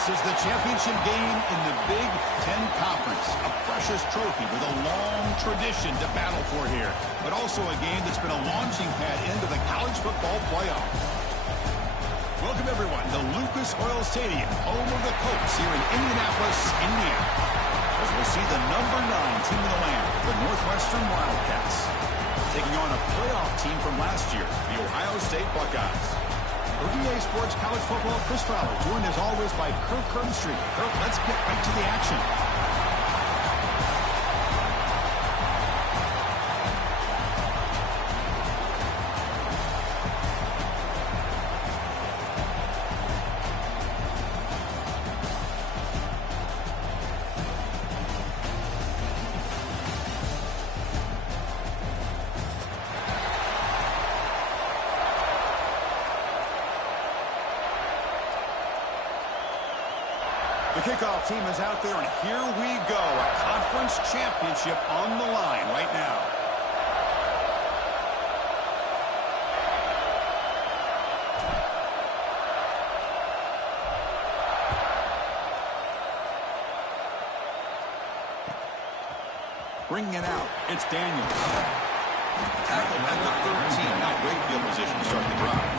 This is the championship game in the Big Ten Conference. A precious trophy with a long tradition to battle for here. But also a game that's been a launching pad into the college football playoff. Welcome, everyone, to Lucas Oil Stadium, home of the Colts here in Indianapolis, Indiana. As we'll see the number 9 team in the land, the Northwestern Wildcats, taking on a playoff team from last year, the Ohio State Buckeyes. For EA Sports College Football, Chris Fowler, joined as always by Kirk Herbstreit. Kirk, let's get right to the action. The kickoff team is out there, and here we go. A conference championship on the line right now. Bringing it out, it's Daniels. Tackle at the 13. Now great field position to start the drive.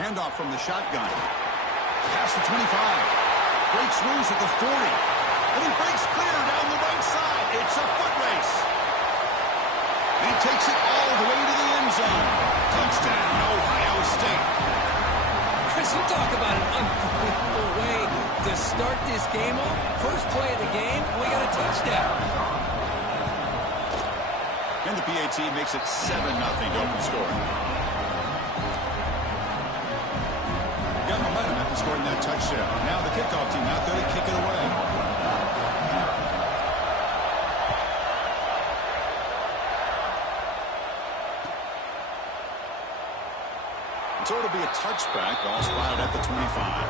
Handoff from the shotgun. Past the 25. Breaks loose at the 40. And he breaks clear down the right side. It's a foot race. He takes it all the way to the end zone. Touchdown, Ohio State. Chris, you talk about an unbelievable way to start this game off. First play of the game, we got a touchdown. And the PAT makes it 7-0 to open score. Got momentum after scoring that touchdown. Now the kickoff team out there to kick it away. And so it'll be a touchback. Ball spotted at the 25.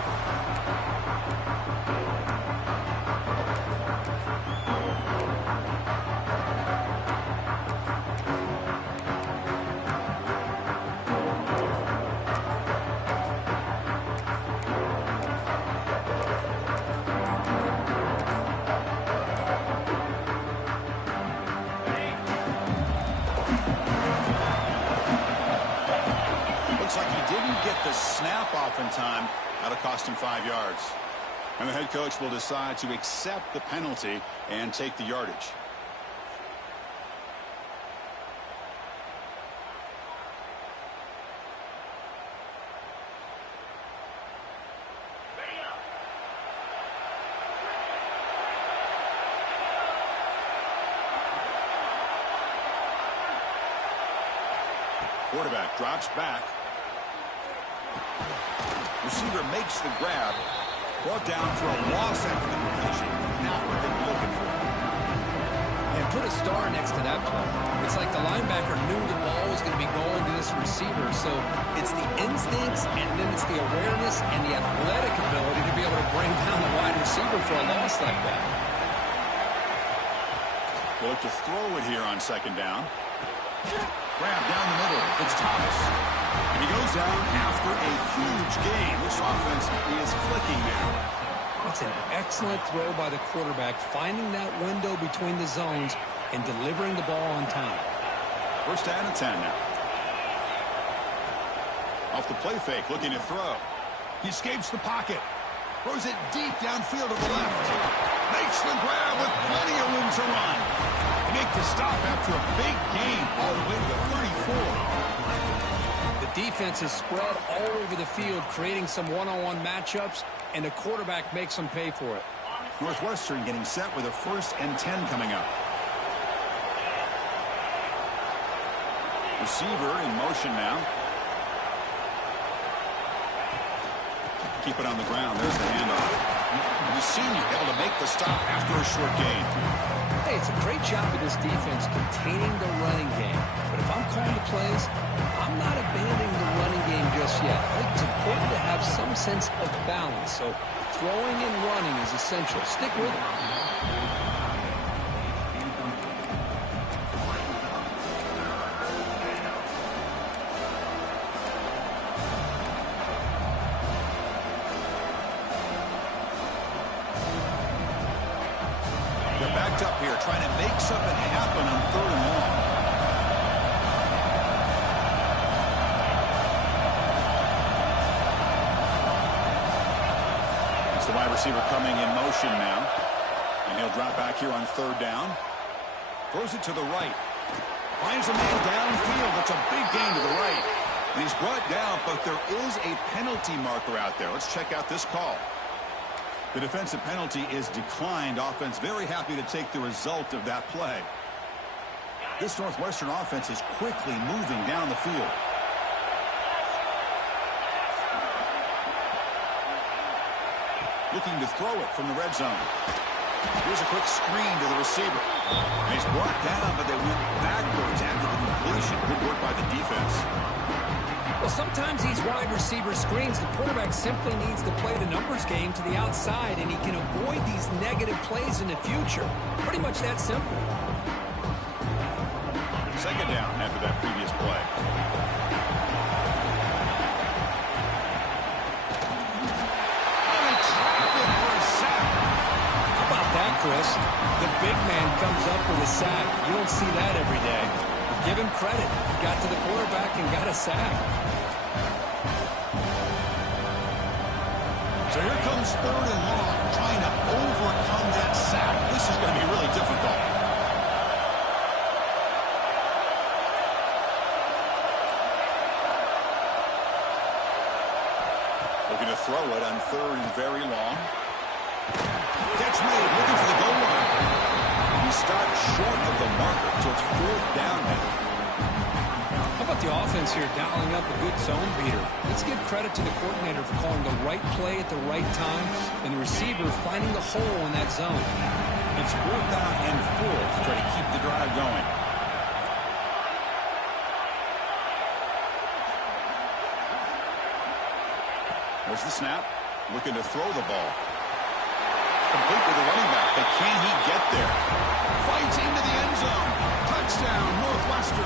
The snap off in time. That'll cost him 5 yards. And the head coach will decide to accept the penalty and take the yardage. Quarterback drops back. Receiver makes the grab. Brought down for a loss after the completion. Not what they were looking for. And put a star next to that play. It's like the linebacker knew the ball was going to be going to this receiver. So it's the instincts, and then it's the awareness and the athletic ability to be able to bring down the wide receiver for a loss like that. We'll look to throw it here on second down. Grab down the middle. It's Thomas. And he goes down after a huge gain. This offense is clicking now. That's an excellent throw by the quarterback, finding that window between the zones and delivering the ball on time. First down and 10 now. Off the play fake, looking to throw. He escapes the pocket. Throws it deep downfield to the left. Makes the grab with plenty of room to run. They make the stop after a big gain all the way to the 34. The defense is spread all over the field, creating some one-on-one matchups, and the quarterback makes them pay for it. Northwestern getting set with a 1st and 10 coming up. Receiver in motion now. Keep it on the ground. There's the handoff. The senior able to make the stop after a short gain. Hey, it's a great job of this defense containing the running game. But if I'm calling the plays, I'm not abandoning the running game just yet. I think it's important to have some sense of balance. So throwing and running is essential. Stick with it. They're backed up here, trying to make something happen on 3rd and long. It's the wide receiver coming in motion now. And he'll drop back here on 3rd down. Throws it to the right. Finds a man downfield. That's a big gain to the right. And he's brought down, but there is a penalty marker out there. Let's check out this call. The defensive penalty is declined. Offense very happy to take the result of that play. This Northwestern offense is quickly moving down the field. Looking to throw it from the red zone. Here's a quick screen to the receiver. And he's brought down, but they went backwards after the completion. Good work by the defense. Well, sometimes these wide receiver screens, the quarterback simply needs to play the numbers game to the outside, and he can avoid these negative plays in the future. Pretty much that simple. 2nd down after that previous play. And they trap it for a sack. How about that, Chris? The big man comes up with a sack. You don't see that every day. But give him credit. He got to the quarterback and got a sack. So here comes 3rd and long, trying to overcome that sack. This is going to be really difficult. Looking to throw it on 3rd and very long. Catch made, looking for the goal line. He stopped short of the marker, so it's 4th down now. How about the offense here dialing up a good zone beater? Let's give credit to the coordinator for calling the right play at the right time and the receiver finding the hole in that zone. It's 4th down and 4 to try to keep the drive going. There's the snap. Looking to throw the ball. Complete with the running back, but can he get there? Fights into the end zone. Touchdown, Northwestern.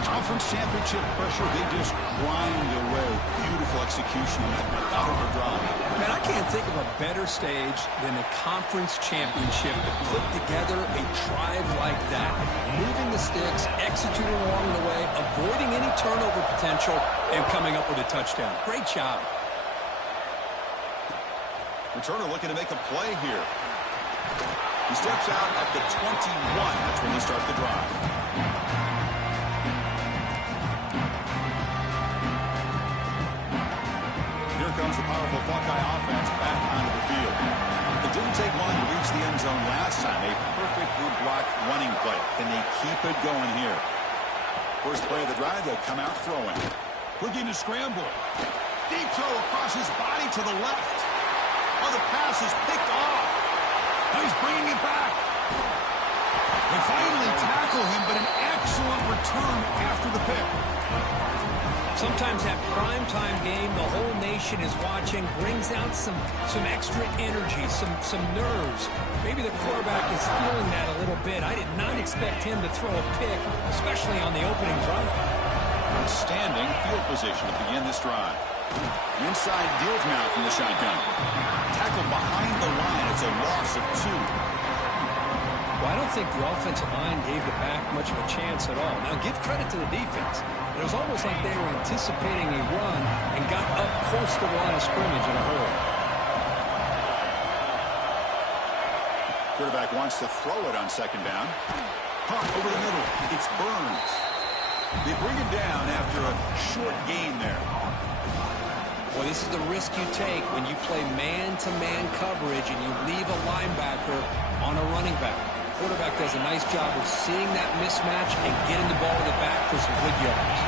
Conference championship pressure, they just grind away. Beautiful execution on that methodical drive. Man, I can't think of a better stage than the conference championship to put together a drive like that. Moving the sticks, executing along the way, avoiding any turnover potential, and coming up with a touchdown. Great job. Returner looking to make a play here. He steps out at the 21. That's when they start the drive. Here comes the powerful Buckeye offense back onto the field. It didn't take long to reach the end zone last time. A perfectly blocked running play. Can they keep it going here? First play of the drive, they'll come out throwing. Looking to scramble. Deep throw across his body to the left. Oh, the pass is picked off. Now he's bringing it back. They finally tackle him, but an excellent return after the pick. Sometimes that primetime game, the whole nation is watching, brings out some extra energy, some nerves. Maybe the quarterback is feeling that a little bit. I did not expect him to throw a pick, especially on the opening drive. Outstanding field position to begin this drive. Inside deals now from the shotgun. Tackle behind the line. It's a loss of 2. Well, I don't think the offensive line gave the back much of a chance at all. Now, give credit to the defense. It was almost like they were anticipating a run and got up close to the line of scrimmage in a hurry. Quarterback wants to throw it on 2nd down. Punt over the middle. It's Burns. They bring him down after a short gain there. Well, this is the risk you take when you play man-to-man coverage and you leave a linebacker on a running back. Quarterback does a nice job of seeing that mismatch and getting the ball to the back for some good yards.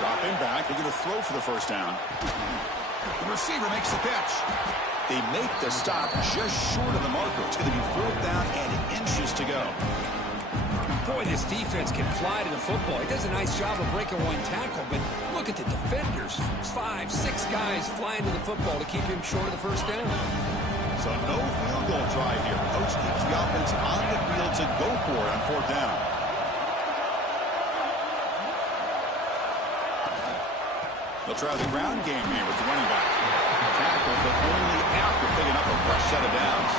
Dropping back, they're going to throw for the 1st down. The receiver makes the catch. They make the stop just short of the marker. It's going to be 4th down and inches to go. Boy, this defense can fly to the football. He does a nice job of breaking one tackle, but look at the defenders. 5, 6 guys flying to the football to keep him short of the first down. So no field goal try here. Coach keeps the offense on the field to go for it on 4th down. They'll try the ground game here with the running back. Tackle, but only after picking up a fresh set of downs.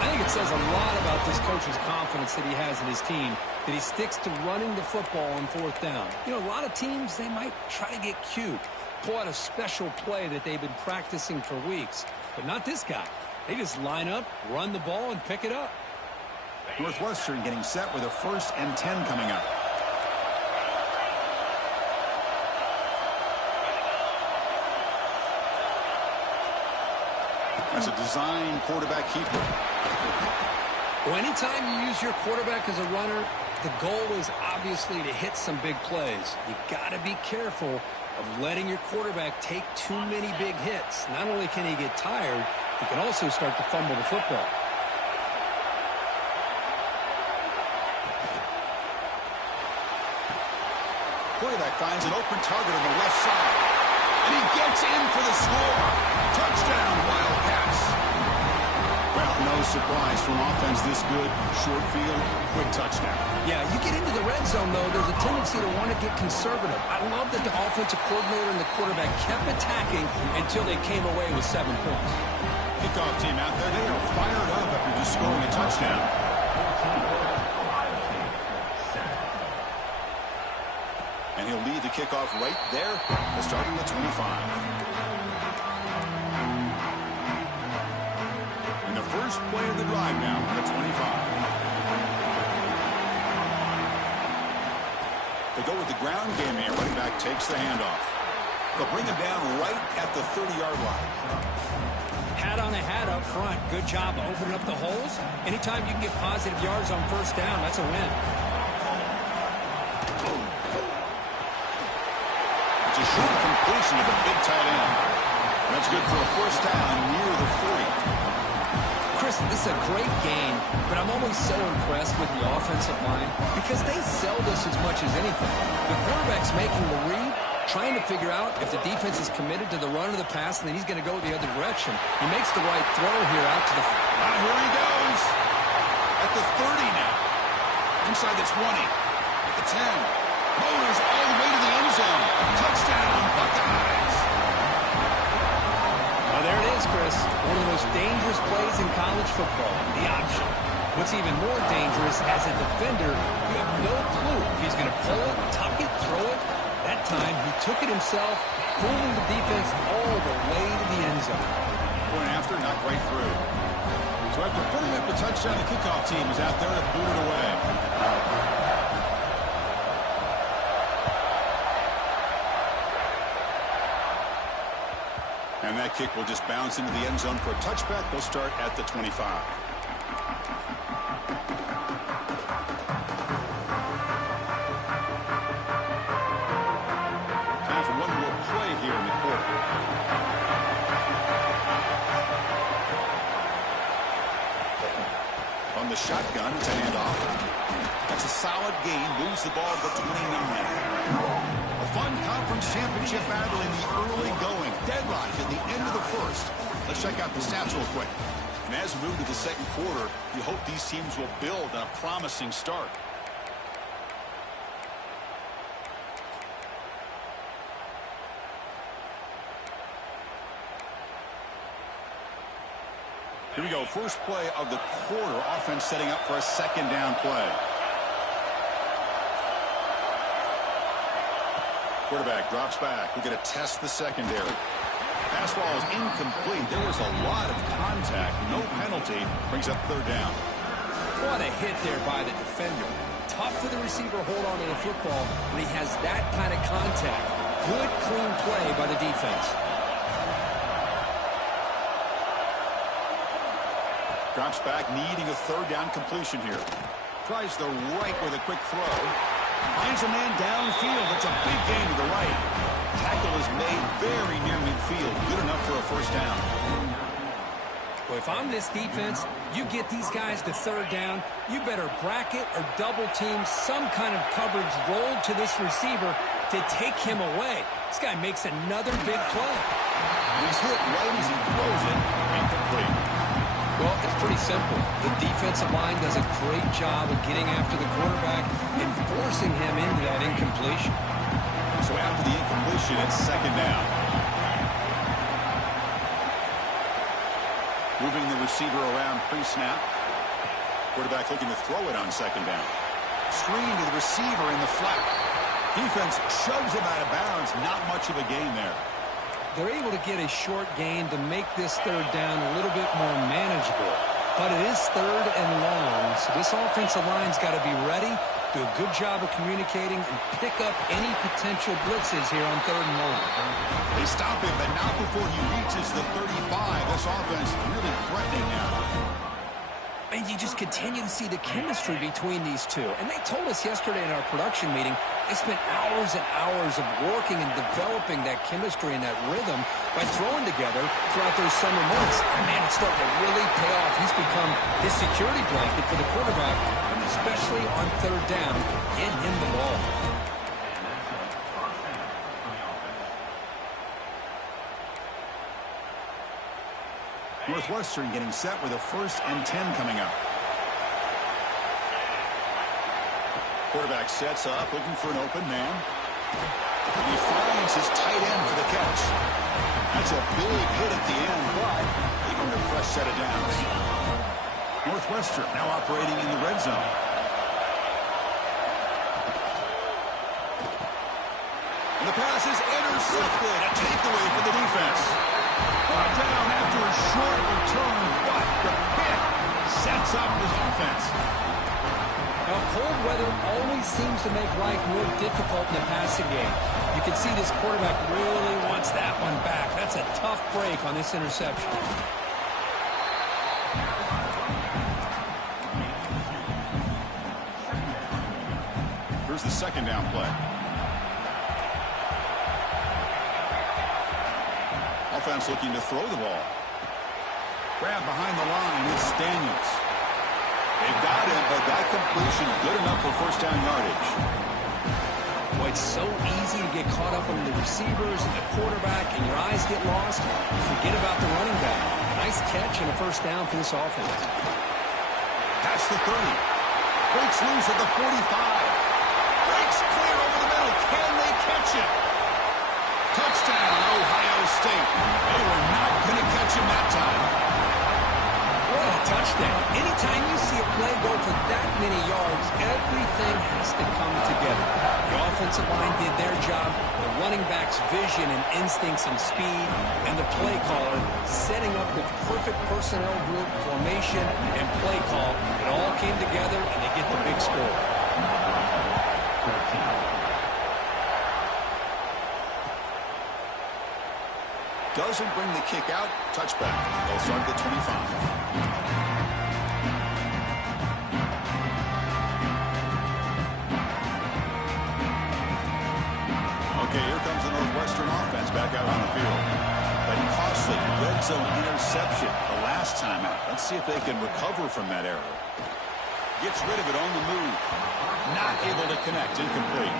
I think it says a lot about this coach's confidence that he has in his team, that he sticks to running the football on 4th down. You know, a lot of teams, they might try to get cute, pull out a special play that they've been practicing for weeks. But not this guy. They just line up, run the ball, and pick it up. Northwestern getting set with a 1st and 10 coming up. That's a design quarterback keeper. Well, anytime you use your quarterback as a runner, the goal is obviously to hit some big plays. You got to be careful of letting your quarterback take too many big hits. Not only can he get tired, he can also start to fumble the football. Quarterback finds an open target on the left side. And he gets in for the score. Touchdown, Wildcats. Well, no surprise from offense this good. Short field, quick touchdown. Yeah, you get into the red zone, though, there's a tendency to want to get conservative. I love that the offensive coordinator and the quarterback kept attacking until they came away with 7 points. Kickoff team out there, they are fired up after just scoring a touchdown. And he'll lead the kickoff right there. They'll start at the 25. And the first play of the drive now at the 25. They go with the ground game here. Running back takes the handoff. They'll bring him down right at the 30-yard line. Hat on a hat up front. Good job opening up the holes. Anytime you can get positive yards on 1st down, that's a win. It's a short completion of the big tight end. That's good for a 1st down near the 40. Chris, this is a great game, but I'm always so impressed with the offensive line because they sell this as much as anything. The quarterback's making the read, trying to figure out if the defense is committed to the run or the pass, and then he's going to go the other direction. He makes the right throw here out to the... Here he goes. At the 30 now. Inside the 20. At the 10. Motors all the way to the end zone. Touchdown, Buckeyes. Well, there it is, Chris. One of the most dangerous plays in college football, the option. What's even more dangerous, as a defender, you have no clue if he's going to pull it, tuck it, throw it. That time, he took it himself, fooling the defense all the way to the end zone. Point after, not right through. So after putting up the touchdown, the kickoff team is out there to boot it away. And that kick will just bounce into the end zone for a touchback. They'll start at the 25. Time for one more play here in the quarter. On the shotgun, it's a handoff. That's a solid gain. Moves the ball to the 29. A fun conference championship battle in the early going. Deadlock at the end of the 1st. Let's check out the stats real quick. And as we move to the 2nd quarter, you hope these teams will build on a promising start. Here we go. First play of the quarter. Offense setting up for a 2nd down play. Quarterback drops back. We're going to test the secondary. Pass ball is incomplete. There was a lot of contact. No penalty. Brings up 3rd down. What a hit there by the defender. Tough for the receiver to hold on to the football when he has that kind of contact. Good, clean play by the defense. Drops back, needing a 3rd down completion here. Tries the right with a quick throw. Finds a man downfield. It's a big gain to the right. Tackle is made very near midfield. field. Good enough for a first down. Well, if I'm this defense, you get these guys to third down, you better bracket or double team some kind of coverage rolled to this receiver to take him away. This guy makes another big play. He's hit right as he throws it. Incomplete. Well, it's pretty simple. The defensive line does a great job of getting after the quarterback and forcing him into that incompletion. So after the incompletion, it's second down. Moving the receiver around pre-snap. Quarterback looking to throw it on second down. Screen to the receiver in the flat. Defense shoves him out of bounds. Not much of a gain there. They're able to get a short gain to make this third down a little bit more manageable. But it is third and long, so this offensive line's got to be ready, do a good job of communicating, and pick up any potential blitzes here on third and long. They stop him, but not before he reaches the 35. This offense really threatening now. And you just continue to see the chemistry between these two. And they told us yesterday in our production meeting, they spent hours and hours of working and developing that chemistry and that rhythm by throwing together throughout those summer months. And man, it's starting to really pay off. He's become his security blanket for the quarterback, and especially on third down, get him the ball. Northwestern getting set with a 1st and 10 coming up. Quarterback sets up, looking for an open man. He finds his tight end for the catch. That's a big hit at the end, but they earned a fresh set of downs. Northwestern now operating in the red zone. And the pass is intercepted. A takeaway for the defense. Brought down after a short return, but the pick sets up his offense. Now, cold weather always seems to make life more difficult in the passing game. You can see this quarterback really wants that one back. That's a tough break on this interception. Here's the second down play. Offense looking to throw the ball. Grab behind the line is Daniels. They've got it, but that completion good enough for first down yardage. Boy, it's so easy to get caught up on the receivers and the quarterback, and your eyes get lost. You forget about the running back. Nice catch and a first down for this offense. Past the 30. Breaks loose at the 45. Breaks clear over the middle. Can they catch it? Touchdown, Ohio State. They were not going to catch him that time. What a touchdown. Anytime you see a play go for that many yards, everything has to come together. The offensive line did their job, the running back's vision and instincts and speed, and the play caller setting up the perfect personnel group, formation, and play call. It all came together, and they get the big score. Doesn't bring the kick out. Touchback. They'll start at the 25. Okay, here comes the Northwestern offense back out on the field. That costly red zone interception the last time out. Let's see if they can recover from that error. Gets rid of it on the move. Not able to connect. Incomplete.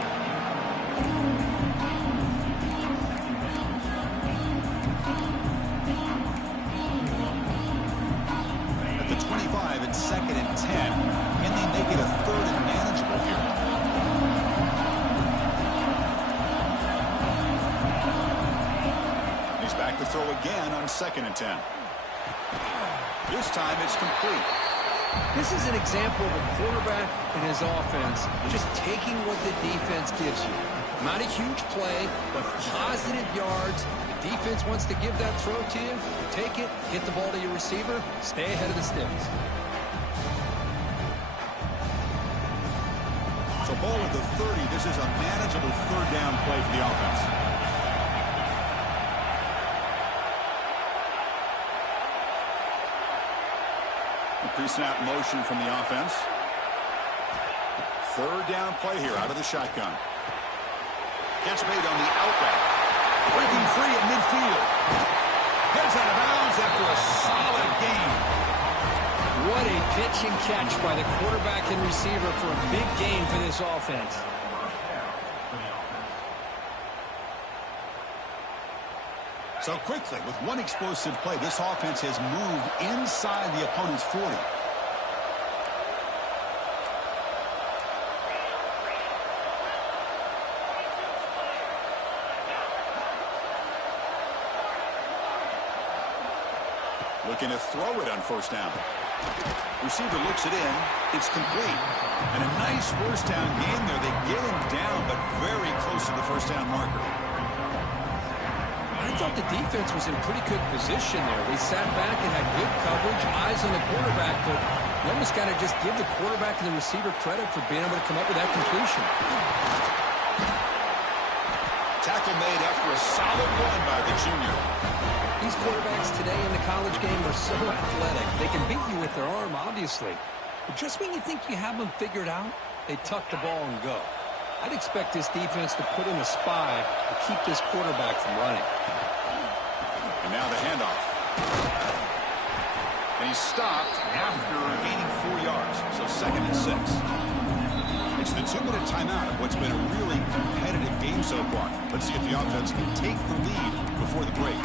It's 2nd and 10. Can they make it a 3rd and manageable here? He's back to throw again on 2nd and 10. This time it's complete. This is an example of a quarterback and his offense just taking what the defense gives you. Not a huge play, but positive yards. The defense wants to give that throw to you. Take it, get the ball to your receiver, stay ahead of the sticks. So ball at the 30. This is a manageable 3rd down play for the offense. A pre-snap motion from the offense. 3rd down play here out of the shotgun. Catch made on the out route. Breaking free at midfield. What a pitch and catch by the quarterback and receiver for a big gain for this offense. So quickly, with one explosive play, this offense has moved inside the opponent's 40. Looking to throw it on first down. Receiver looks it in. It's complete. And a nice first down gain there. They get him down, but very close to the first down marker. I thought the defense was in pretty good position there. They sat back and had good coverage, eyes on the quarterback, but you almost got to just give the quarterback and the receiver credit for being able to come up with that completion. Tackle made after a solid run by the junior. These quarterbacks today in the college game are so athletic. They can beat you with their arm, obviously. But just when you think you have them figured out, they tuck the ball and go. I'd expect this defense to put in a spy to keep this quarterback from running. And now the handoff. And he's stopped after gaining 4 yards. So 2nd and 6. It's the 2-minute timeout of what's been a really competitive game so far. Let's see if the offense can take the lead before the break.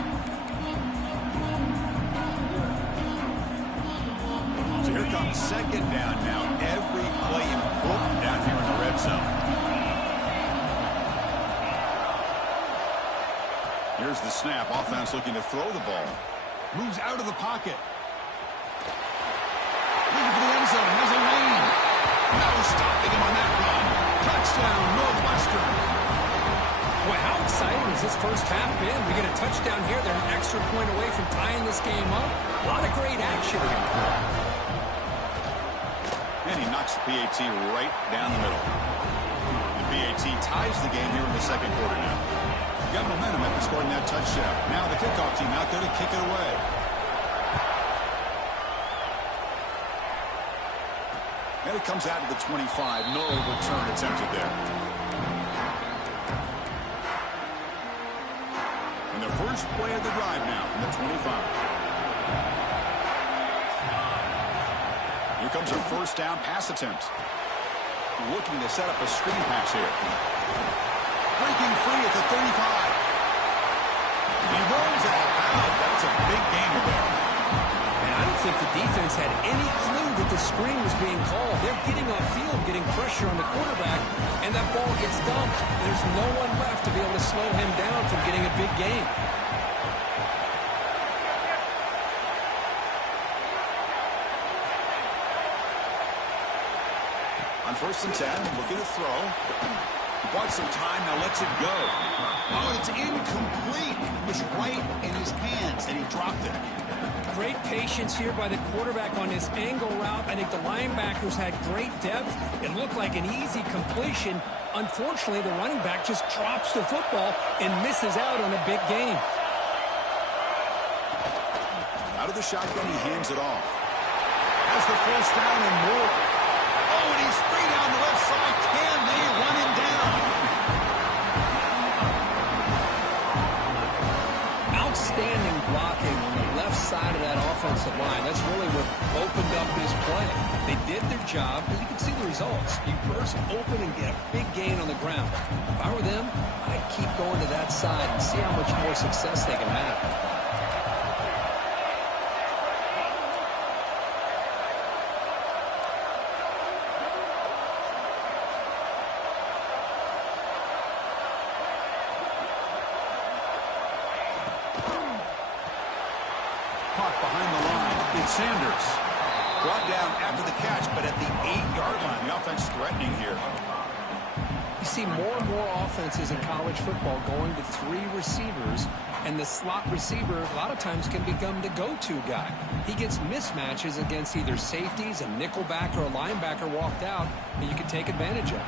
So here comes 2nd down now. Every play important down here in the red zone. Here's the snap. Offense looking to throw the ball. Moves out of the pocket. Looking for the end zone. Has a lane. No stopping him on that run. Touchdown, Northwestern. Boy, how exciting has this first half been? We get a touchdown here. They're an extra point away from tying this game up. A lot of great action here. And he knocks the PAT right down the middle. The PAT ties the game here in the 2nd quarter now. Got momentum after scoring that touchdown. Now the kickoff team out there to kick it away. And it comes out to the 25. No return attempted there. And the first play of the drive now from the 25. Here comes a first down pass attempt. Looking to set up a screen pass here. Breaking free at the 35. He runs out of bounds. That's a big gainer there. And I don't think the defense had any clue that the screen was being called. They're getting off field, getting pressure on the quarterback, and that ball gets dumped. There's no one left to be able to slow him down from getting a big gain. On 1st and 10, looking to throw. Bought some time, now lets it go. Oh, it's incomplete. It was right in his hands, and he dropped it. Great patience here by the quarterback on this angle route. I think the linebackers had great depth. It looked like an easy completion. Unfortunately, the running back just drops the football and misses out on a big gain. Out of the shotgun, he hands it off. Has the first down and more. Oh, and he's free down the left side. Can they run him down? Outstanding blocking on the left side of that offensive line. That's really what opened up this play. They did their job, and you can see the results. You burst open and get a big gain on the ground. If I were them, I'd keep going to that side and see how much more success they can have. Sanders brought down after the catch, but at the 8-yard line, the offense threatening here. You see more and more offenses in college football going to 3 receivers, and the slot receiver a lot of times can become the go-to guy. He gets mismatches against either safeties, a nickelback, or a linebacker walked out that you can take advantage of.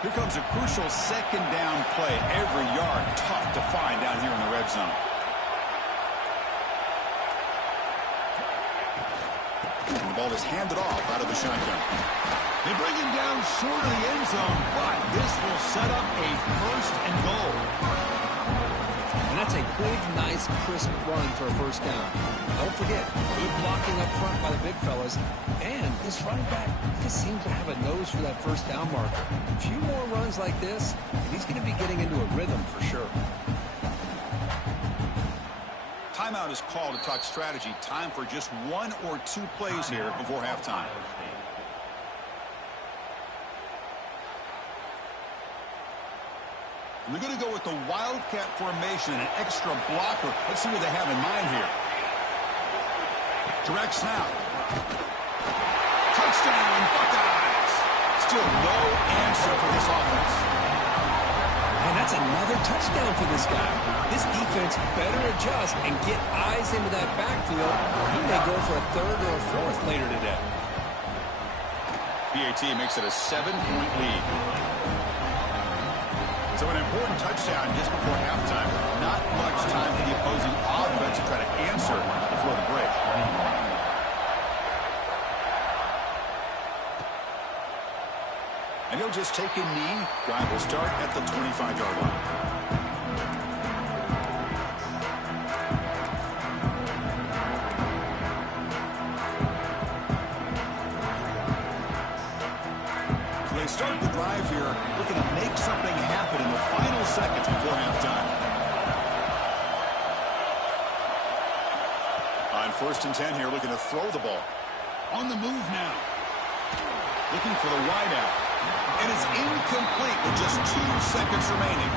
Here comes a crucial 2nd down play. Every yard tough to find down here in the red zone. The ball is handed off out of the shotgun. They bring him down short of the end zone, but this will set up a 1st and goal. And that's That's a good, nice, crisp run for a first down. Don't forget, good blocking up front by the big fellas. And this running back just seems to have a nose for that first down marker. A few more runs like this, and he's going to be getting into a rhythm for sure. Timeout is called to talk strategy. Time for just 1 or 2 plays here before halftime. They're going to go with the Wildcat formation, an extra blocker. Let's see what they have in mind here. Direct snap. Touchdown, Buckeyes. Still no answer for this offense. And that's another touchdown for this guy. This defense better adjust and get eyes into that backfield, or he may go for a third or a fourth later today. PAT makes it a 7-point lead. So an important touchdown just before halftime. Not much time for the opposing offense to try to answer before the break. And he'll just take a knee. Drive will start at the 25-yard line. Start the drive here, looking to make something happen in the final seconds before halftime. On 1st and 10 here, looking to throw the ball. On the move now. Looking for the wideout. And it's incomplete with just 2 seconds remaining.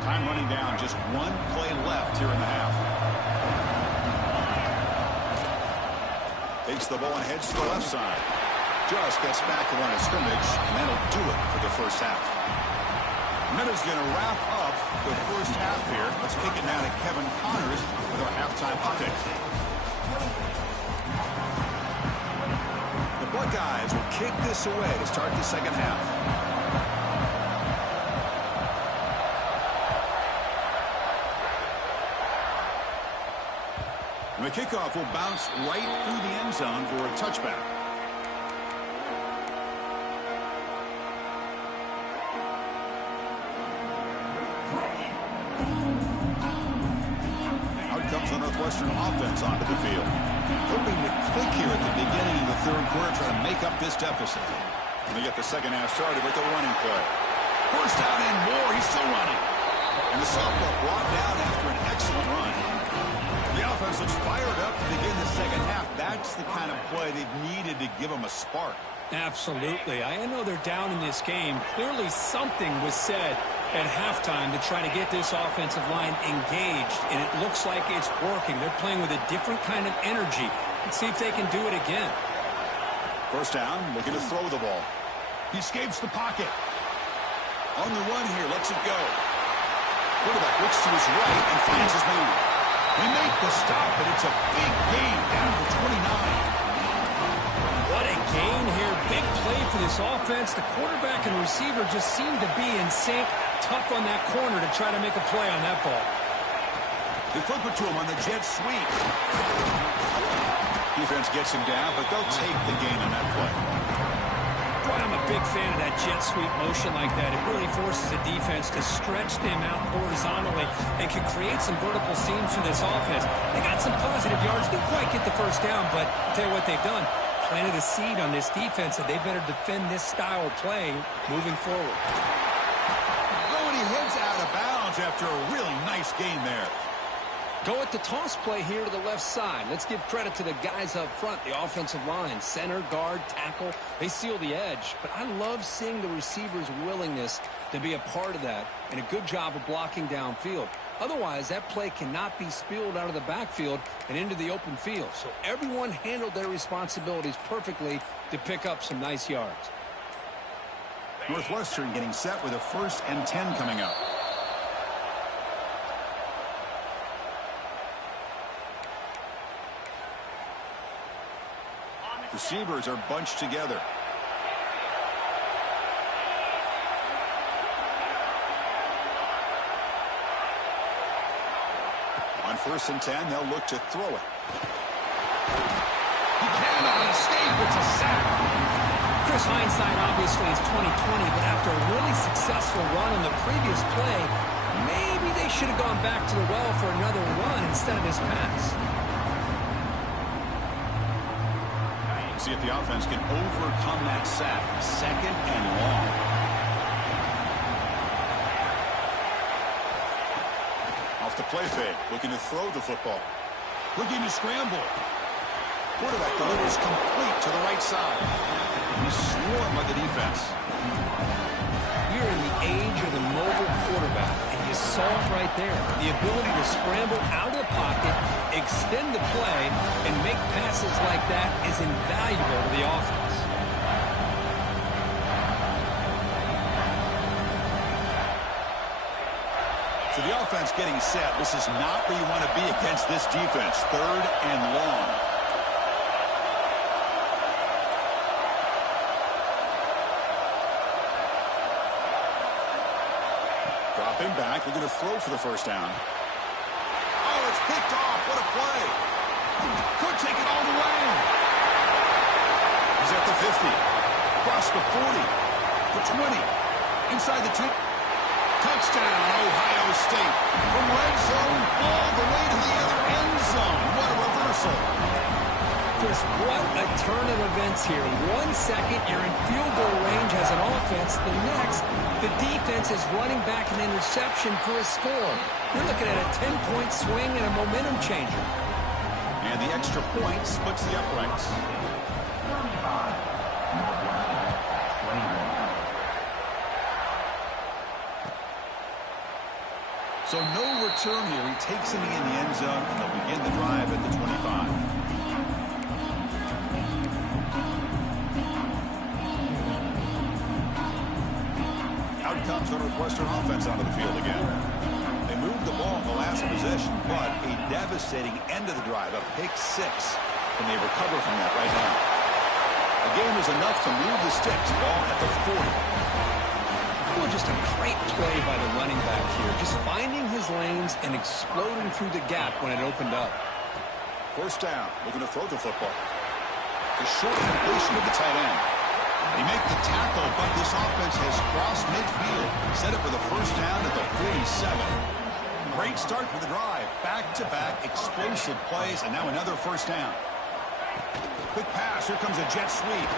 Time running down, just 1 play left here in the half. Takes the ball and heads to the left side. Just gets back to the line of scrimmage, and that'll do it for the first half. Minutes going to wrap up the first half here. Let's kick it now to Kevin Connors with our halftime update. The Buckeyes will kick this away to start the second half. And the kickoff will bounce right through the end zone for a touchback. Out comes the Northwestern offense onto the field. Hoping to click here at the beginning of the third quarter, trying to make up this deficit. And they get the second half started with a running play. First down and more. He's still running. And the sophomore brought down after an excellent run. The offense looks fired up to begin the second half. That's the kind of play they've needed to give them a spark. Absolutely. I know they're down in this game. Clearly something was said at halftime to try to get this offensive line engaged, and it looks like it's working. They're playing with a different kind of energy. Let's see if they can do it again. First down, looking to throw the ball. He escapes the pocket. On the run here, lets it go. Quarterback looks to his right and finds his move. They make the stop, but it's a big gain down to 29. What a gain here. Big play for this offense. The quarterback and receiver just seem to be in sync. Tough on that corner to try to make a play on that ball. They flip it to him on the jet sweep. Defense gets him down, but they'll take the gain on that play. Boy, I'm a big fan of that jet sweep motion like that. It really forces a defense to stretch them out horizontally and can create some vertical seams for this offense. They got some positive yards. Didn't quite get the first down, but I'll tell you what they've done. Planted a seed on this defense that they better defend this style of play moving forward. Oh, and he heads out of bounds after a really nice gain there. Go at the toss play here to the left side. Let's give credit to the guys up front, the offensive line, center, guard, tackle. They seal the edge. But I love seeing the receiver's willingness to be a part of that and a good job of blocking downfield. Otherwise, that play cannot be spilled out of the backfield and into the open field. So everyone handled their responsibilities perfectly to pick up some nice yards. Northwestern getting set with a 1st and 10 coming up. Receivers are bunched together. On 1st and 10, they'll look to throw it. He cannot escape. It's a sack. Chris, hindsight obviously is 20/20, but after a really successful run on the previous play, maybe they should have gone back to the well for another run instead of this pass. See if the offense can overcome that sack. 2nd and long. Off the play fake, looking to throw the football. Looking to scramble. Quarterback delivers complete to the right side. He's swarmed by the defense. We're in the age of the mobile quarterback, and you saw it right there. The ability to scramble out of the pocket, extend the play, and make passes like that is invaluable to the offense. So the offense getting set. This is not where you want to be against this defense. 3rd and long. Dropping back, looking to throw for the 1st down. Oh, it's picked off. What a play. Could take it all the way. He's at the 50. Across the 40. The 20. Inside the 10. Touchdown, Ohio State. From red zone all the way to the other end zone. What a reversal. Chris, what a turn of events here. 1 second, you're in field goal range as an offense. The next, the defense is running back an interception for a score. You're looking at a 10-point swing and a momentum changer. And the extra point splits the uprights. So no return here. He takes him in the end zone, and they'll begin the drive at the 25. Out comes the Northwestern offense onto the field again. They moved the ball in the last possession, but a devastating end of the drive, a pick 6, and they recover from that right now. The game is enough to move the sticks. Ball at the 40. Well, just a great play by the running back here. Just finding his lanes and exploding through the gap when it opened up. 1st down, looking to throw the football. The short completion of the tight end. They make the tackle, but this offense has crossed midfield. Set up for the 1st down at the 47. Great start for the drive. Back-to-back explosive plays, and now another 1st down. Quick pass. Here comes a jet sweep.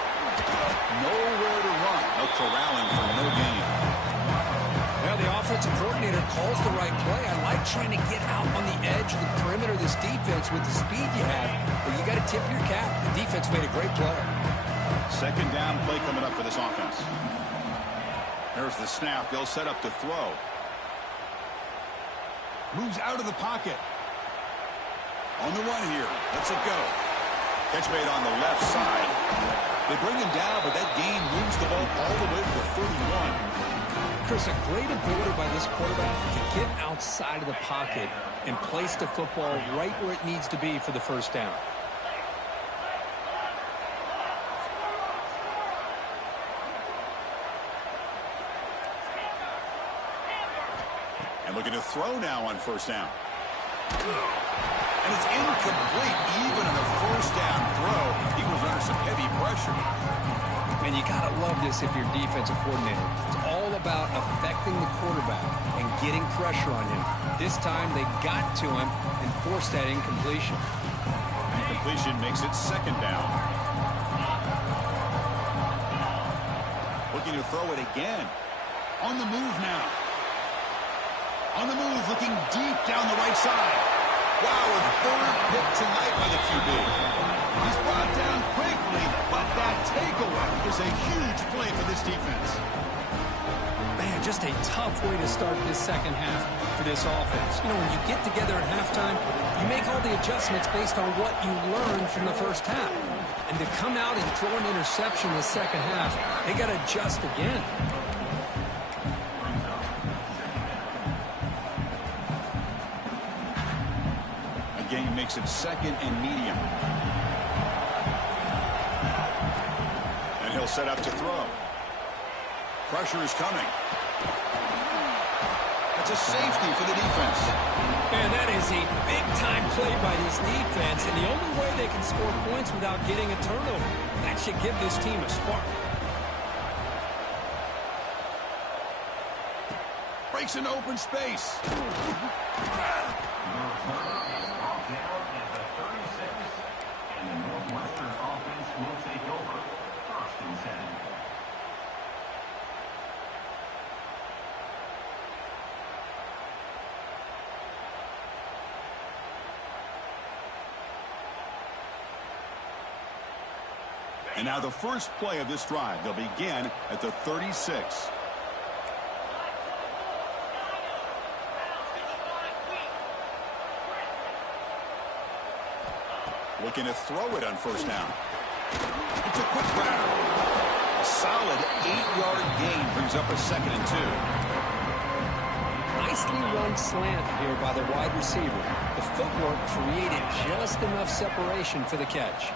Nowhere to run. No corralling for no gain. Well, the offensive coordinator calls the right play. I like trying to get out on the edge of the perimeter of this defense with the speed you have, but you got to tip your cap. The defense made a great play. 2nd down play coming up for this offense. There's the snap. They'll set up to throw. Moves out of the pocket. On the run here. Lets it go. Catch made on the left side. They bring him down, but that gain moves the ball all the way to the 31. Chris, a great ability by this quarterback to get outside of the pocket and place the football right where it needs to be for the 1st down. And looking to throw now on 1st down. And it's incomplete. Even on a 1st down throw, he was under some heavy pressure. And you got to love this if you're defensive coordinator. It's all about affecting the quarterback and getting pressure on him. This time they got to him and forced that incompletion. Incompletion makes it 2nd down. Looking to throw it again. On the move now. On the move, looking deep down the right side. Wow, a 3rd pick tonight by the QB. He's brought down quickly, but that takeaway is a huge play for this defense. Man, just a tough way to start this 2nd half for this offense. You know, when you get together at halftime, you make all the adjustments based on what you learned from the 1st half. And to come out and throw an interception in the 2nd half, they got to adjust again. Game makes it 2nd and medium. And he'll set up to throw. Pressure is coming. It's a safety for the defense. Man, that is a big-time play by this defense, and the only way they can score points without getting a turnover. That should give this team a spark. Breaks into open space. And now the first play of this drive. They'll begin at the 36. Looking to throw it on first down. It's a quick grab. A solid 8-yard gain brings up a 2nd and 2. Nicely run slant here by the wide receiver. The footwork created just enough separation for the catch.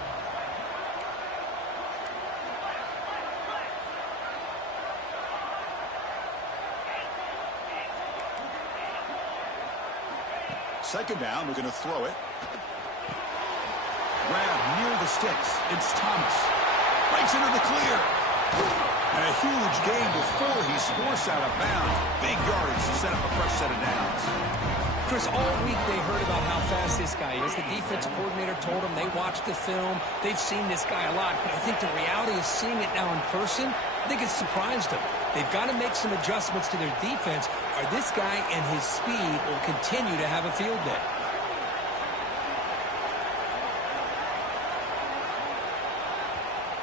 Second down, we're going to throw it. Grab near the sticks. It's Thomas. Breaks into the clear. And a huge gain before he's forced out of bounds. Big yardage to set up a fresh set of downs. Chris, all week they heard about how fast this guy is. The defensive coordinator told them they watched the film. They've seen this guy a lot. But I think the reality of seeing it now in person, I think it's surprised them. They've got to make some adjustments to their defense, or this guy and his speed will continue to have a field day.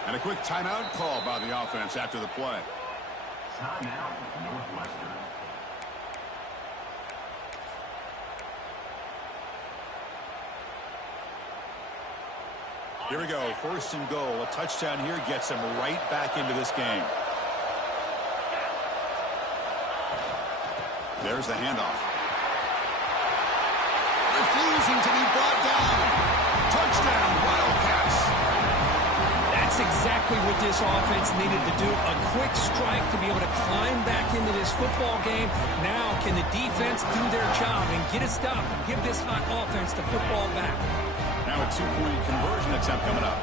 And a quick timeout call by the offense after the play. Timeout, Northwestern. Here we go, 1st and goal. A touchdown here gets them right back into this game. There's the handoff. Refusing to be brought down. Touchdown, Wildcats. That's exactly what this offense needed to do. A quick strike to be able to climb back into this football game. Now can the defense do their job and get a stop and give this hot offense the football back? Now a 2-point conversion attempt coming up.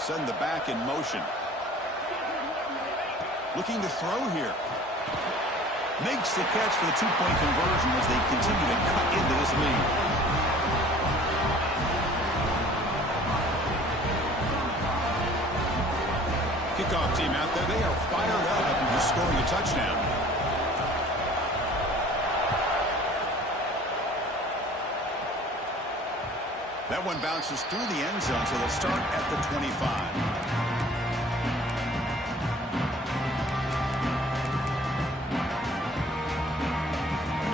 Send the back in motion. Looking to throw here. Makes the catch for the 2-point conversion as they continue to cut into this lead. Kickoff team out there. They are fired up after just scoring a touchdown. That one bounces through the end zone, so they'll start at the 25.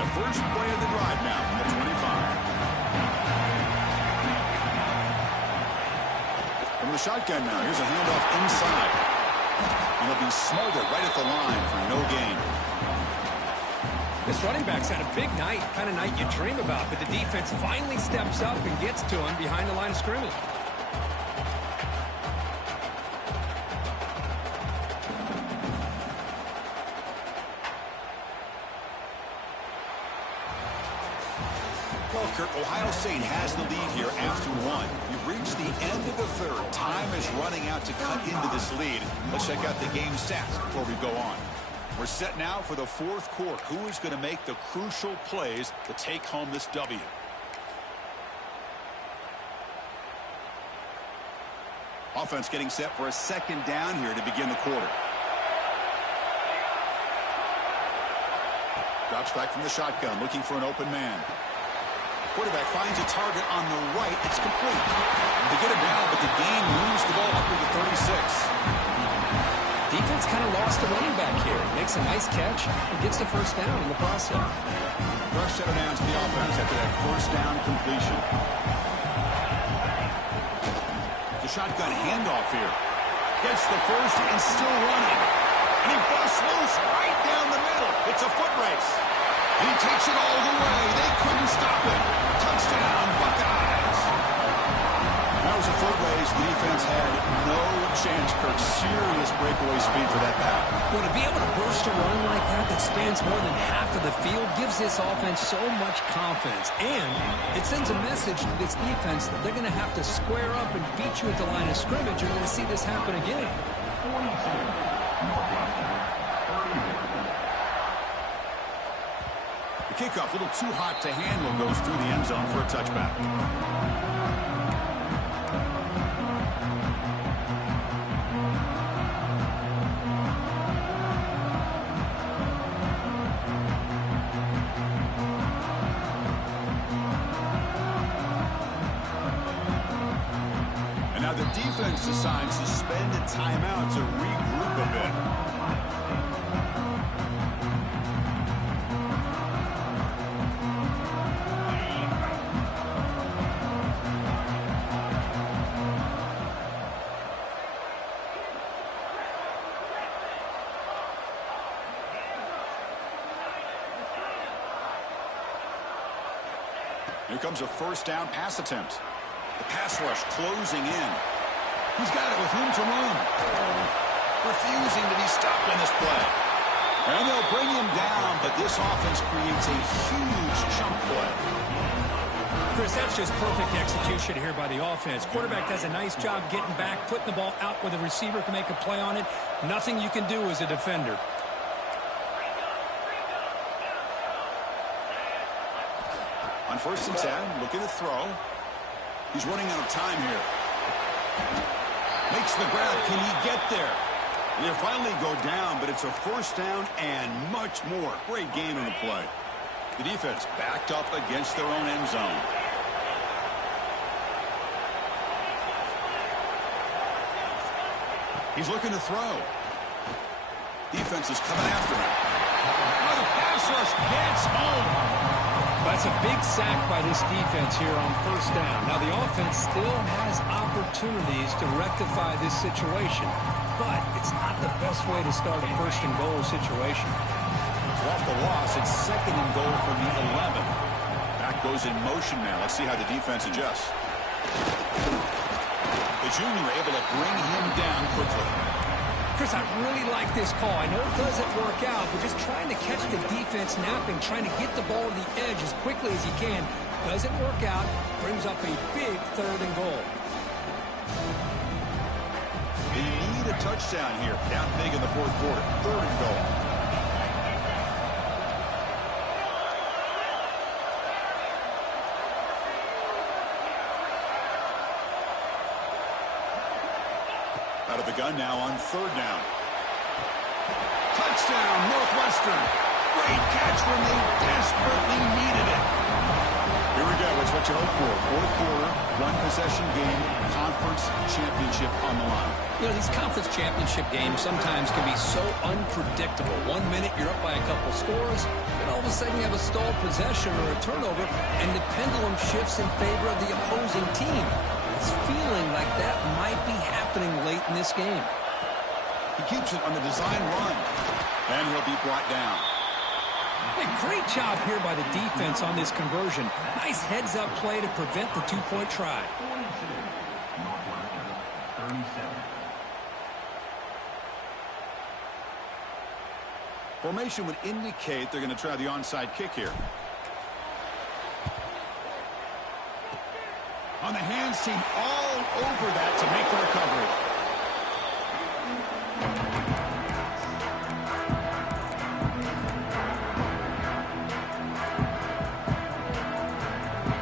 First play of the drive now from the 25. From the shotgun now, here's a handoff inside. And he'll be smothered right at the line for no gain. This running back's had a big night, kind of night you dream about, but the defense finally steps up and gets to him behind the line of scrimmage. Ohio State has the lead here after one. You've reached the end of the third. Time is running out to cut into this lead. Let's check out the game stats before we go on. We're set now for the 4th quarter. Who is going to make the crucial plays to take home this W? Offense getting set for a 2nd down here to begin the quarter. Drops back from the shotgun, looking for an open man. Quarterback finds a target on the right. It's complete. They get it down, but the gain moves the ball up to the 36. Defense kind of lost the running back here. Makes a nice catch and gets the first down in the process. Fresh set of downs to the offense after that first down completion. The shotgun handoff here. Gets the first and still running. And he busts loose right down the middle. It's a foot race. He takes it all the way. They couldn't stop it. Touchdown, Buckeyes. Now Those are footways. The defense had no chance. Kirk, serious breakaway speed for that back. Well, to be able to burst a run like that spans more than half of the field gives this offense so much confidence. And it sends a message to this defense that they're going to have to square up and beat you at the line of scrimmage. You're going to see this happen again. The kickoff, a little too hot to handle, goes through the end zone for a touchback. And now the defense decides to spend a timeout to regroup a bit. Here comes a first down pass attempt. The pass rush closing in. He's got it with room to run. Refusing to be stopped on this play. And they'll bring him down, but this offense creates a huge chunk play. Chris, that's just perfect execution here by the offense. Quarterback does a nice job getting back, putting the ball out where the receiver can make a play on it. Nothing you can do as a defender. On 1st and 10, looking to throw. He's running out of time here. Makes the grab. Can he get there? They'll finally go down, but it's a first down and much more. Great gain on the play. The defense backed up against their own end zone. He's looking to throw. Defense is coming after him. Oh, the pass rush gets home. That's a big sack by this defense here on first down. Now, the offense still has opportunities to rectify this situation, but it's not the best way to start a first and goal situation. Off the loss, it's 2nd and goal from the 11. Back goes in motion now. Let's see how the defense adjusts. The junior able to bring him down quickly. Chris, I really like this call. I know it doesn't work out, but just trying to catch the defense napping, trying to get the ball to the edge as quickly as he can. Doesn't work out. Brings up a big 3rd and goal. They need a touchdown here. Down big in the 4th quarter. 3rd and goal. Out of the gun now on 3rd down. Touchdown, Northwestern. Great catch when they desperately needed it. Here we go. It's what you hope for. 4th quarter, 1-possession game, conference championship on the line. You know, these conference championship games sometimes can be so unpredictable. 1 minute you're up by a couple scores, then all of a sudden you have a stalled possession or a turnover, and the pendulum shifts in favor of the opposing team. It's feeling like that might be happening late in this game. He keeps it on the design run, and he'll be brought down. Hey, great job here by the defense on this conversion. Nice heads-up play to prevent the 2-point try. Formation would indicate they're going to try the onside kick here. On the hands team all over that to make the recovery.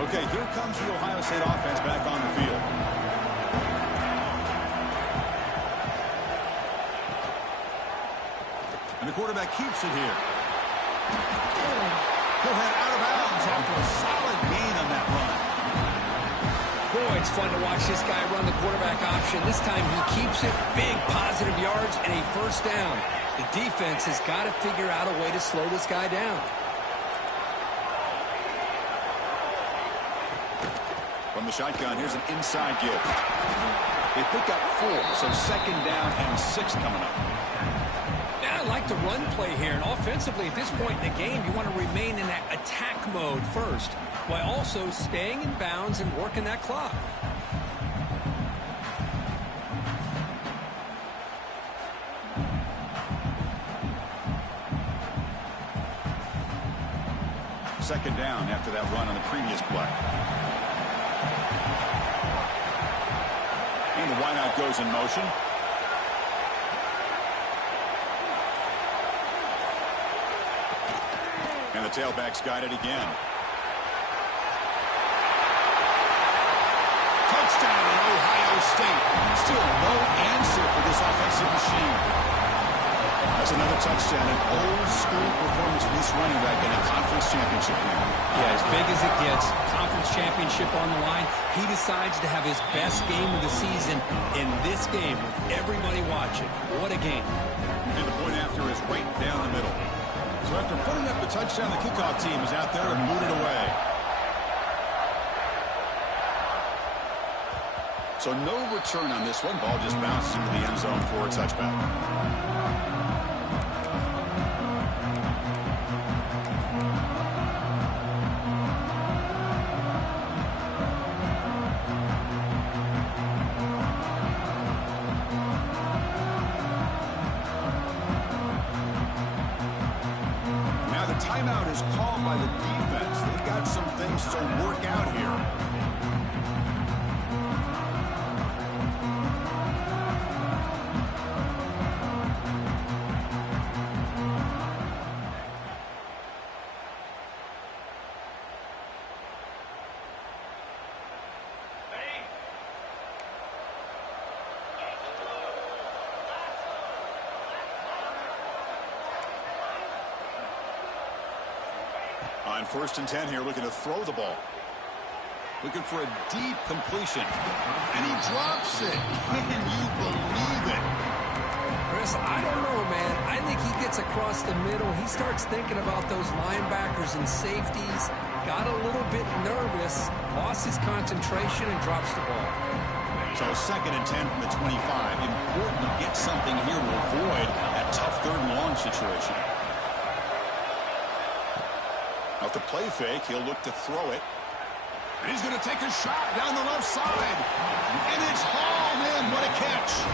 Okay, here comes the Ohio State offense back on the field. And the quarterback keeps it here. He'll head out of bounds after a solid gain on that run. Boy, it's fun to watch this guy run the quarterback option. This time he keeps it, big positive yards, and a first down. The defense has got to figure out a way to slow this guy down. From the shotgun, here's an inside give. They pick up 4, so 2nd down and 6 coming up. Yeah, I like the run play here, and offensively at this point in the game, you want to remain in that attack mode first, while also staying in bounds and working that clock. Second down after that run on the previous play. And the wideout goes in motion. And the tailback's got it again. Touchdown in Ohio State. Still no answer for this offensive machine. That's another touchdown, an old-school performance for this running back in a conference championship game. Yeah, as big as it gets, conference championship on the line, he decides to have his best game of the season in this game with everybody watching. What a game. And the point after is right down the middle. So after putting up the touchdown, the kickoff team is out there and moved it away. So no return on this one. Ball just bounces into the end zone for a touchback. Timeout is called by the defense. They've got some things to work out here. On 1st and 10 here, looking to throw the ball. Looking for a deep completion. And he drops it. Can you believe it? Chris, I don't know, man. I think he gets across the middle. He starts thinking about those linebackers and safeties. Got a little bit nervous. Lost his concentration and drops the ball. So 2nd and 10 from the 25. Important to get something here to avoid that tough 3rd and long situation. Off the play fake, he'll look to throw it. And he's going to take a shot down the left side. And it's hauled in. What a catch.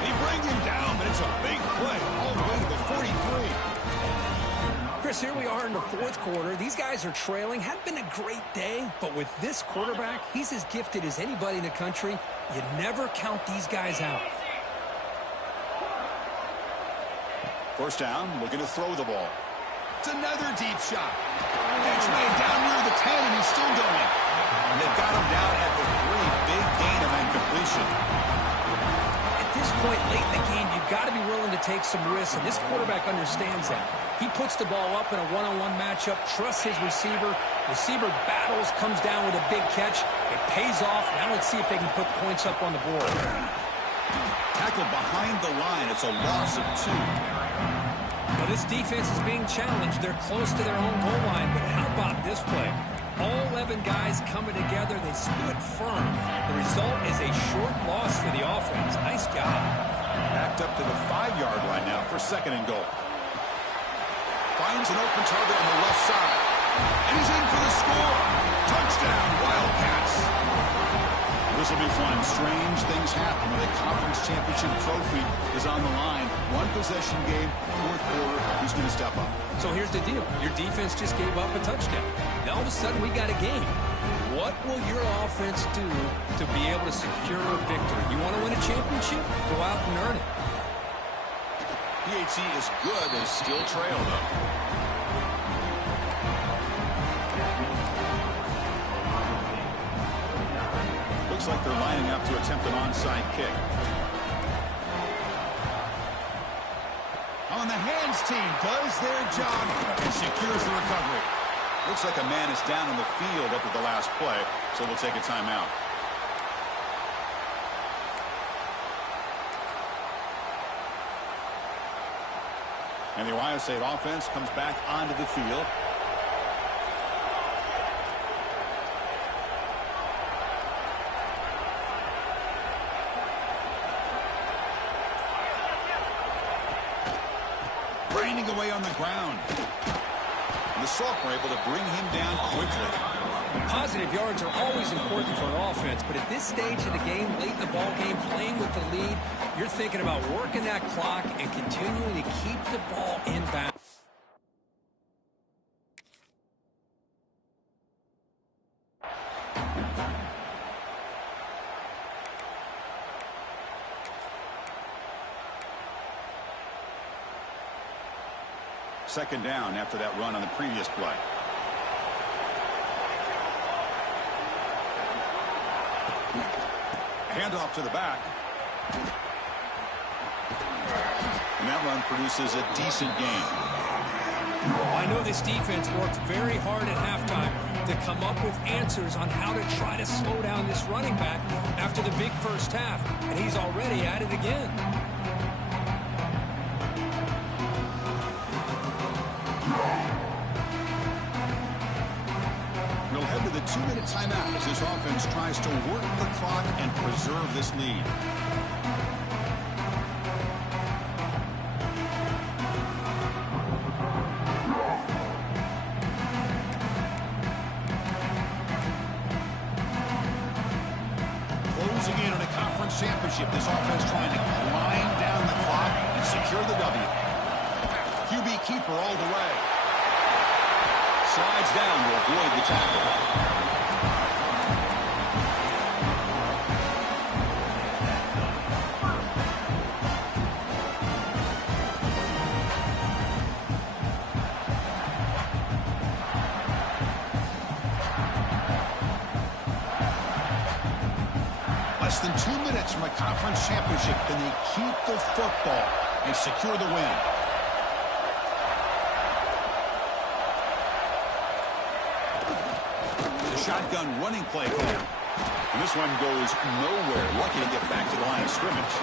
He brings him down, but it's a big play all the way to the 43. Chris, here we are in the 4th quarter. These guys are trailing. Hadn't been a great day, but with this quarterback, he's as gifted as anybody in the country. You never count these guys out. 1st down, looking to throw the ball. It's another deep shot. Catch made down near the 10, and he's still going. And they've got him down at the 3. Big gain of incompletion. At this point late in the game, you've got to be willing to take some risks, and this quarterback understands that. He puts the ball up in a one-on-one matchup, trusts his receiver. Receiver battles, comes down with a big catch. It pays off. Now let's see if they can put points up on the board. Tackled behind the line. It's a loss of 2. Well, this defense is being challenged. They're close to their own goal line, but how about this play? All 11 guys coming together. They stood firm. The result is a short loss for the offense. Nice job. Backed up to the 5-yard line now for 2nd and goal. Finds an open target on the left side. And he's in for the score. Touchdown, Wildcats. This will be fun. Strange things happen when the conference championship trophy is on the line. One possession game, 4th quarter. Who's going to step up? So here's the deal. Your defense just gave up a touchdown. Now all of a sudden we got a game. What will your offense do to be able to secure a victory? You want to win a championship? Go out and earn it. PAT is good. They still trail, though. Looks like they're lining up to attempt an onside kick. On the hands team does their job and secures the recovery. Looks like a man is down on the field after the last play, so we'll take a timeout. And the Ohio State offense comes back onto the field. Braining away on the ground. And the Salk were able to bring him down quickly. Positive yards are always important for an offense, but at this stage of the game, late in the ball game, playing with the lead, you're thinking about working that clock and continuing to keep the ball in bounds. Second down after that run on the previous play. Handoff to the back. And that run produces a decent gain. I know this defense worked very hard at halftime to come up with answers on how to try to slow down this running back after the big first half, and he's already at it again. We'll head to the 2-minute timeout as this offense tries to work the clock and preserve this lead. Closing in on a conference championship, this offense trying to grind down the clock and secure the W. QB keeper all the way. Slides down to avoid the tackle. Less than 2 minutes from a conference championship. Can they keep the football and secure the win? The shotgun running play call. And this one goes nowhere. Lucky to get back to the line of scrimmage.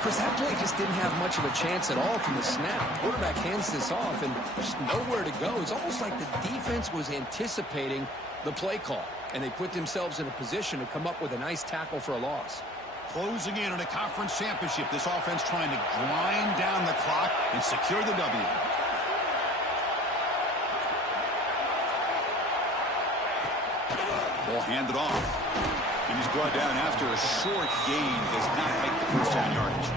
Chris, that play just didn't have much of a chance at all from the snap. Quarterback hands this off, and there's nowhere to go. It's almost like the defense was anticipating the play call, and they put themselves in a position to come up with a nice tackle for a loss. Closing in on a conference championship. This offense trying to grind down the clock and secure the W. Ball handed off. And he's brought down after a short gain. Does not make the first down yardage.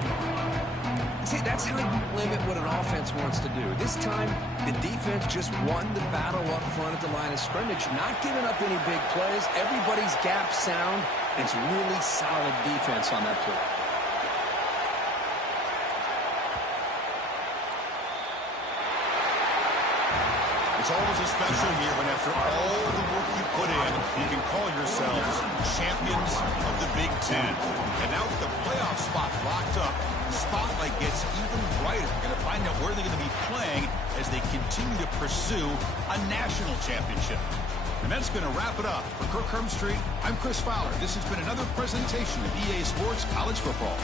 See, that's how you limit what an offense wants to do. This time, the defense just won the battle up front at the line of scrimmage, not giving up any big plays. Everybody's gap sound. It's really solid defense on that play. It's always a special year when after all the work you put in, you can call yourselves champions of the Big Ten. And now with the playoff spot locked up, the spotlight gets even brighter. We're going to find out where they're going to be playing as they continue to pursue a national championship. And that's going to wrap it up. For Kirk Hermstreet, I'm Chris Fowler. This has been another presentation of EA Sports College Football.